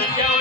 Yeah.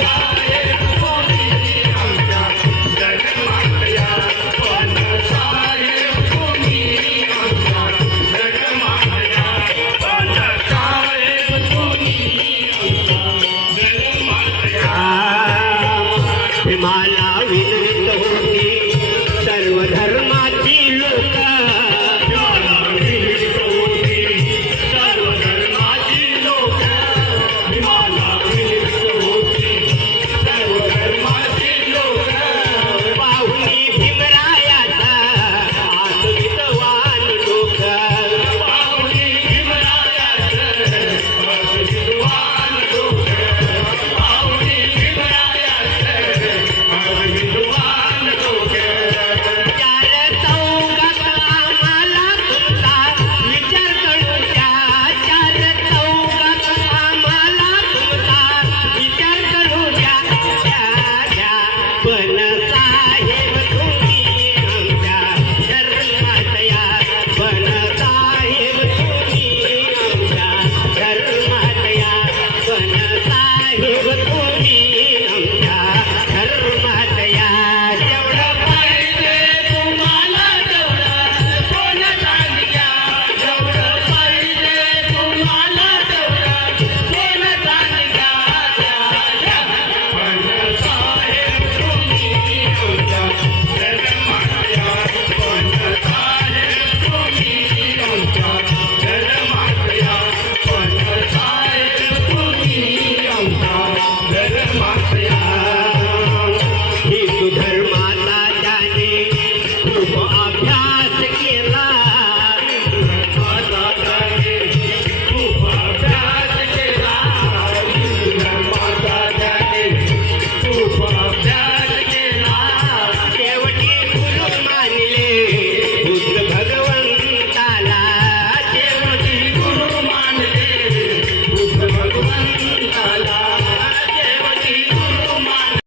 Yeah.